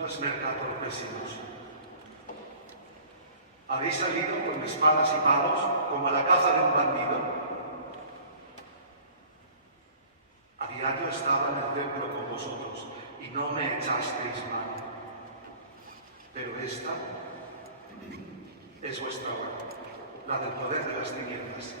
Los mercatorpesinos. ¿Habéis salido con espadas y palos como a la caza de un bandido? A diario estaba en el templo con vosotros y no me echasteis mano. Pero esta es vuestra hora, la del poder de las tinieblas.